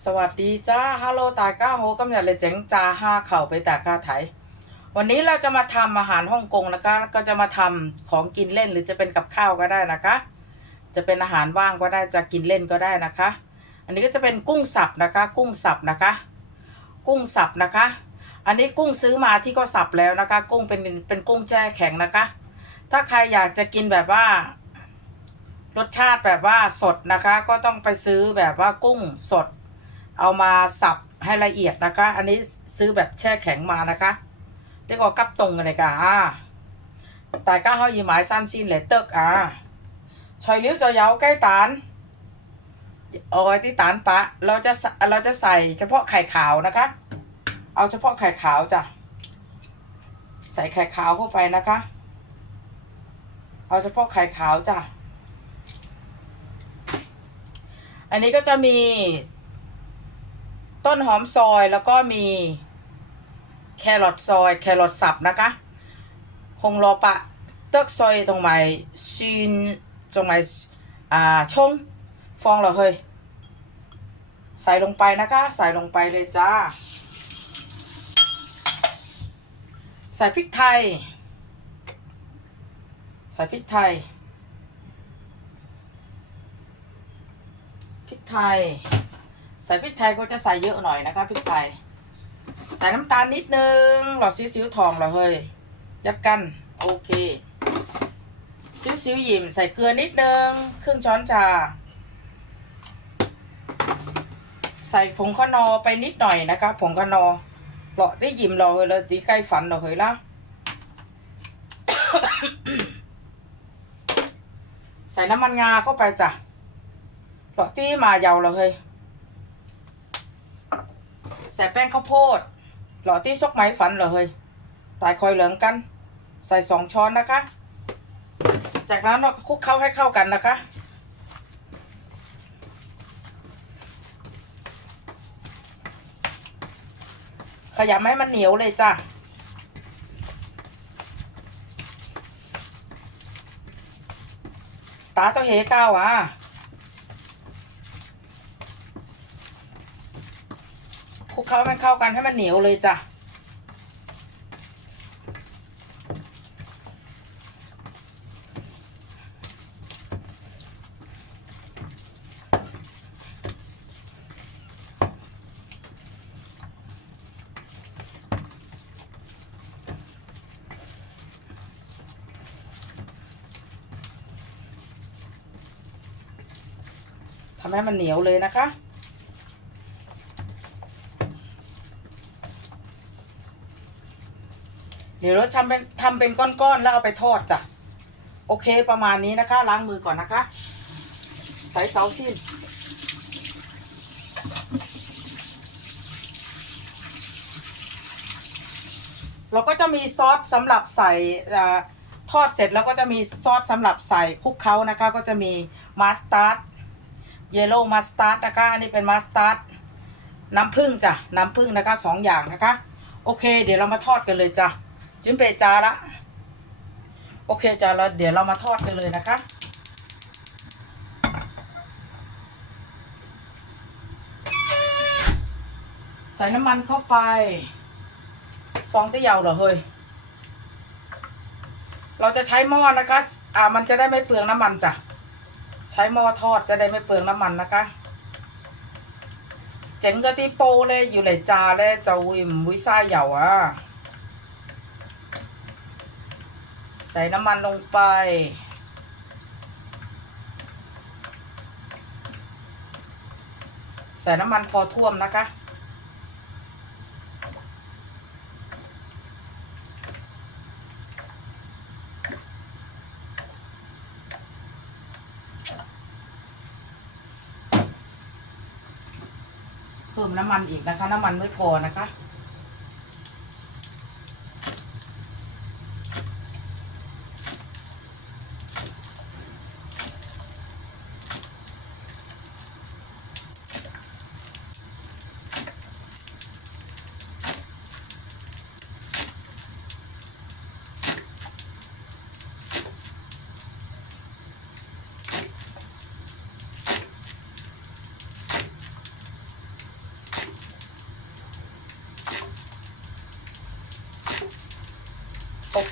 สวัสดีจ้าฮัลโหลตาก้าโฮกำเนิดเลยเจ๋งจ้าห้าเข่าไปตาก้าไถวันนี้เราจะมาทำอาหารฮ่องกงนะคะ ก็จะมาทำของกินเล่นหรือจะเป็นกับข้าวก็ได้นะคะ จะเป็นอาหารว่างก็ได้จะกินเล่นก็ได้นะคะ อันนี้ก็จะเป็นกุ้งสับนะคะ กุ้งสับนะคะ กุ้งสับนะคะ อันนี้กุ้งซื้อมาที่ก็สับแล้วนะคะ กุ้งเป็นเป็นกุ้งแช่แข็งนะคะ ถ้าใครอยากจะกินแบบว่ารสชาติแบบว่าสดนะคะ ก็ต้องไปซื้อแบบว่ากุ้งสด เอามาสับให้ละเอียดนะคะ อันนี้ซื้อแบบแช่แข็งมานะคะเรียกว่ากับตรงอะไรกันอ่าแต่ก็เขายีหมายสั้นสิ้นเลยเติกอ่าชอยลิ้วจะเย้าใกล้ตานเอาไว้ที่ตานปะ เราจะเราจะใส่เฉพาะไข่ขาวนะคะ เอาเฉพาะไข่ขาวจ้ะ ใส่ไข่ขาวเข้าไปนะคะ เอาเฉพาะไข่ขาวจ้ะ อันนี้ก็จะมี ต้นหอมซอยแล้วก็มีแครอทซอย แครอทสับนะคะหงรอปะเติกซอยตรงไหนซีนตรงไหนอ่าชงฟองเหรอเฮ้ยใส่ลงไปนะคะ ใส่ลงไปเลยจ้า ใส่พริกไทย ใส่พริกไทยพริกไทย ใส่พริกไทยก็จะใส่เยอะหน่อยนะคะพริกไทย ใส่น้ำตาลนิดนึง หลอดซิซิวทองเหรอเฮ้ยยัดกัน โอเคซิวซิวหยิมใส่เกลือนิดนึง ครึ่งช้อนชา ใส่ผงข้านอไปนิดหน่อยนะคะผงข้านอเลาะที่หยิมเราเลยตีใกล้ฝันเราเฮ้ยละใส่น้ำมันงาเข้าไปจ้ะเลาะที่มายาวเราเฮ้ย ใส่แป้งข้าวโพด หล่อที่ซกไหมฝันเหรอเฮ้ยตายคอยเหลืองกัน ใส่สองช้อนนะคะ จากนั้นเราคลุกเข้าให้เข้ากันนะคะ ขยำให้มันเหนียวเลยจ้ะตาตัวเหก้าอะ คลุก เข้าให้มันเข้ากันให้มันเหนียวเลยจ้ะทำให้มันเหนียวเลยนะคะ เดี๋ยวเราทำเป็นทำเป็นก้อนๆแล้วเอาไปทอดจ้ะ โอเคประมาณนี้นะคะ ล้างมือก่อนนะคะ ใส่เสาสิ้นเราก็จะมีซอสสำหรับใส่ทอดเสร็จแล้วก็จะมีซอสสำหรับใส่คุกเคล้านะคะ ก็จะมีมาสตาร์ดเยลโล่มาสตาร์ดนะคะอันนี้เป็นมาสตาร์ดน้ำผึ้งจ้ะน้ำผึ้งนะคะสองอย่างนะคะ โอเค เดี๋ยวเรามาทอดกันเลยจ้ะ จิ้มเปจาละโอเคจ้าละเดี๋ยวเรามาทอดกันเลยนะคะใส่น้ำมันเข้าไป ฟองเต้ยาวเหรอเฮ้ย เราจะใช้หม้อนะคะ อ่า มันจะได้ไม่เปลืองน้ำมันจ้ะ ใช้หม้อทอดจะได้ไม่เปลืองน้ำมันนะคะ เจ๋งก็ที่โป้เลยอยู่ไหนจาเลยจะวิมวิซ่าเหยาอะ ใส่น้ำมันลงไป ใส่น้ำมันพอท่วมนะคะ เพิ่มน้ำมันอีกนะคะ น้ำมันไม่พอนะคะ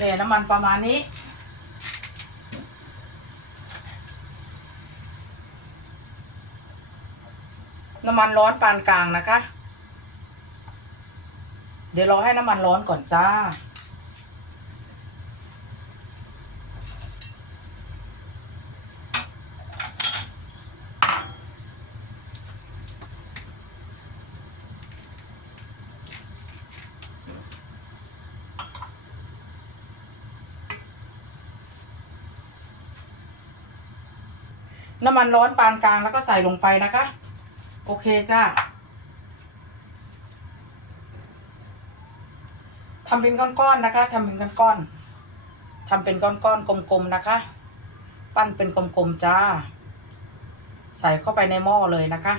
เคน้ำมันประมาณนี้ น้ำมันร้อนปานกลางนะคะ เดี๋ยวรอให้น้ำมันร้อนก่อนจ้า น้ำมันร้อนปานกลางแล้วก็ใส่ลงไปนะคะ โอเคจ้าทำเป็นก้อนๆนะคะทำเป็นก้อนๆทำเป็นก้อนๆกลมๆนะคะ ปั้นเป็นกลมๆจ้า ใส่เข้าไปในหม้อเลยนะคะ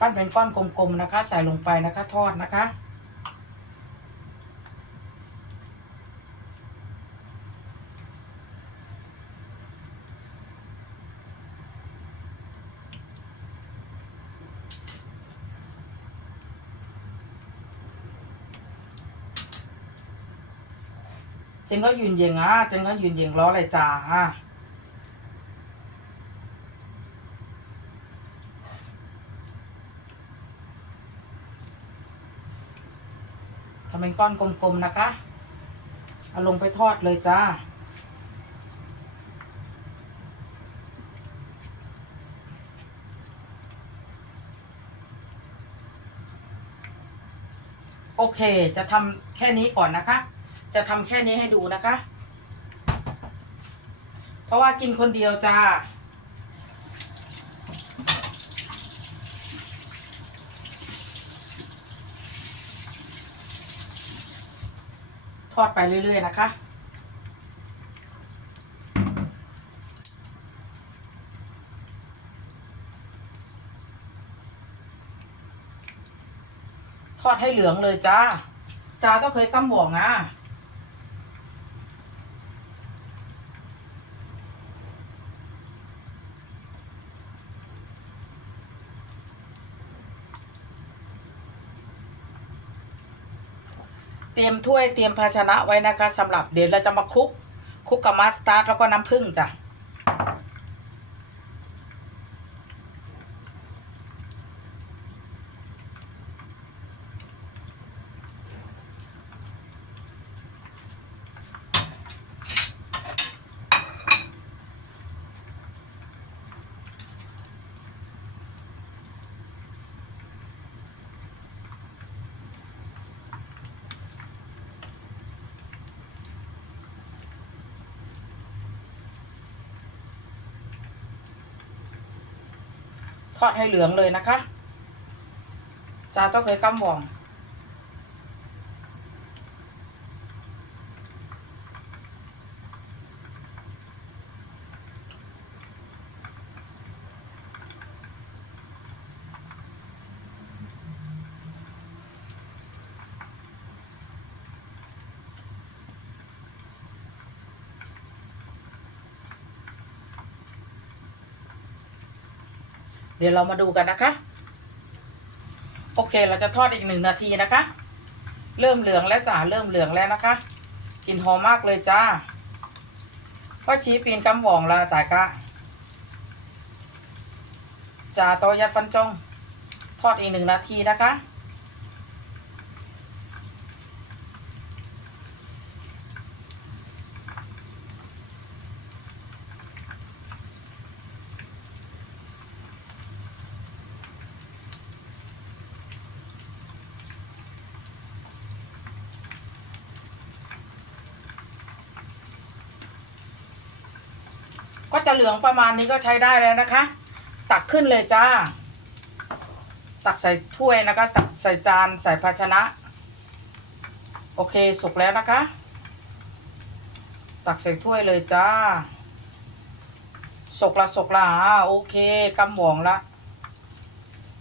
ปั้นเป็นก้อนกลมๆนะคะ ใส่ลงไปนะคะทอดนะคะ เจงก็ยืนเยงอะเจงก็ยืนเยงล้ออะไรจ้าอะ ทำเป็นก้อนกลมๆนะคะ เอาลงไปทอดเลยจ้า โอเค จะทำแค่นี้ก่อนนะคะ จะทำแค่นี้ให้ดูนะคะ เพราะว่ากินคนเดียวจ้า อดไปเรื่อย ๆ นะคะ ทอดให้เหลืองเลยจ้าจ้าต้องเคยกำบอกนะ เตรียมถ้วยเตรียมภาชนะไว้นะคะสำหรับเดี๋ยวเราจะมาคลุกคลุกกับมัสตาร์ดแล้วก็น้ำผึ้งจ้ะ ทอดให้เหลืองเลยนะคะจ้าต้องเคยกำบ่อง เดี๋ยวเรามาดูกันนะคะ โอเคเราจะทอดอีกหนึ่งนาทีนะคะ เริ่มเหลืองแล้วจ้าเริ่มเหลืองแล้วนะคะกลิ่นหอมมากเลยจ้าพ่อชี้ปีนกำบองละตายกะจ่าโตยัดฟันจง ทอดอีกหนึ่งนาทีนะคะ จะเหลืองประมาณนี้ก็ใช้ได้แล้วนะคะ ตักขึ้นเลยจ้า ตักใส่ถ้วยนะคะตักใส่จานใส่ภาชนะ โอเคสุกแล้วนะคะ ตักใส่ถ้วยเลยจ้าสกละสกละโอเคกำหวองละ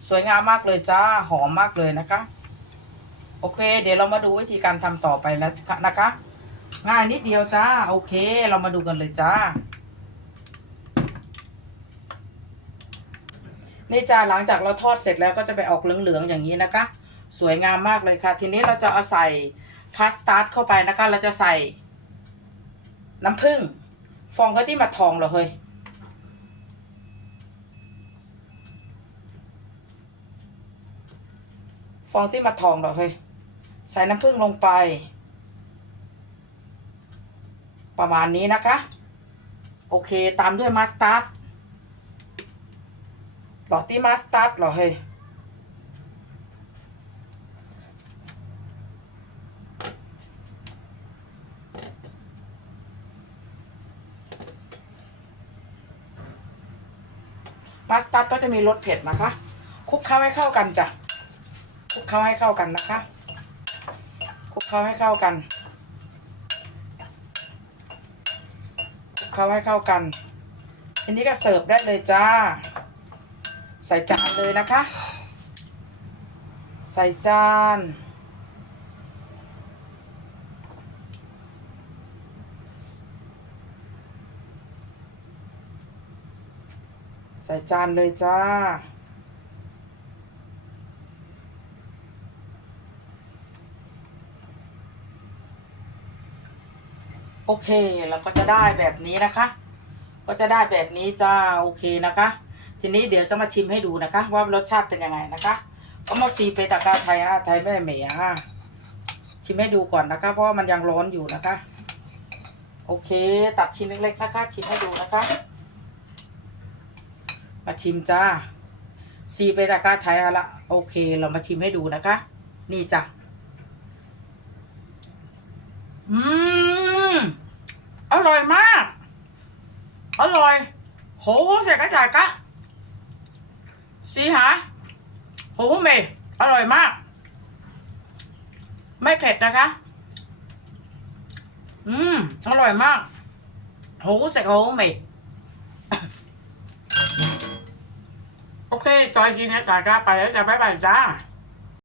สวยงามมากเลยจ้าหอมมากเลยนะคะ โอเค เดี๋ยวเรามาดูวิธีการทำต่อไปแล้วนะคะ ง่ายนิดเดียวจ้า โอเค เรามาดูกันเลยจ้า นี่จ้าหลังจากเราทอดเสร็จแล้วก็จะไปออกเหลืองๆอย่างนี้นะคะ สวยงามมากเลยค่ะ ทีนี้เราจะเอาใส่พาสต้าเข้าไปนะคะ เราจะใส่ น้ำผึ้งฟองก็ที่มาทองเหรอเฮ้ยฟองที่มาทองเหรอเฮ้ยใส่น้ำผึ้งลงไป ประมาณนี้นะคะ โอเคตามด้วยมัสตาร์ หรอที่มัสตาร์ดเหรอเฮ้ยมัสตาร์ดก็จะมีรสเผ็ดนะคะคลุกเคล้าให้เข้ากันจ้ะคลุกเคล้าให้เข้ากันนะคะคลุกเคล้าให้เข้ากันคลุกเคล้าให้เข้ากัน ทีนี้ก็เสิร์ฟได้เลยจ้า ใส่จานเลยนะคะ ใส่จาน ใส่จานเลยจ้าโอเคแล้วก็จะได้แบบนี้นะคะ ก็จะได้แบบนี้จ้า โอเคนะคะ ทีนี้เดี๋ยวจะมาชิมให้ดูนะคะ ว่ารสชาติเป็นยังไงนะคะก็มาซีไปตากาไทยอะไทยแม่เหม่อะชิมให้ดูก่อนนะคะ เพราะมันยังร้อนอยู่นะคะ โอเค ตัดชิ้นเล็กๆนะคะ ชิมให้ดูนะคะ มาชิมจ้าซีไปตากาไทยอะละโอเค เรามาชิมให้ดูนะคะ นี่จ้ะอืมอร่อยมาก อร่อย โหเสร็จกระจายกะ ซีหาโหเมยอร่อยมาก ไม่เผ็ดนะคะ อืม อร่อยมากโหเสร็จโหเมยโอเค ซอยซีนะสายกาไปแล้วจะบ๊ายบายจ้า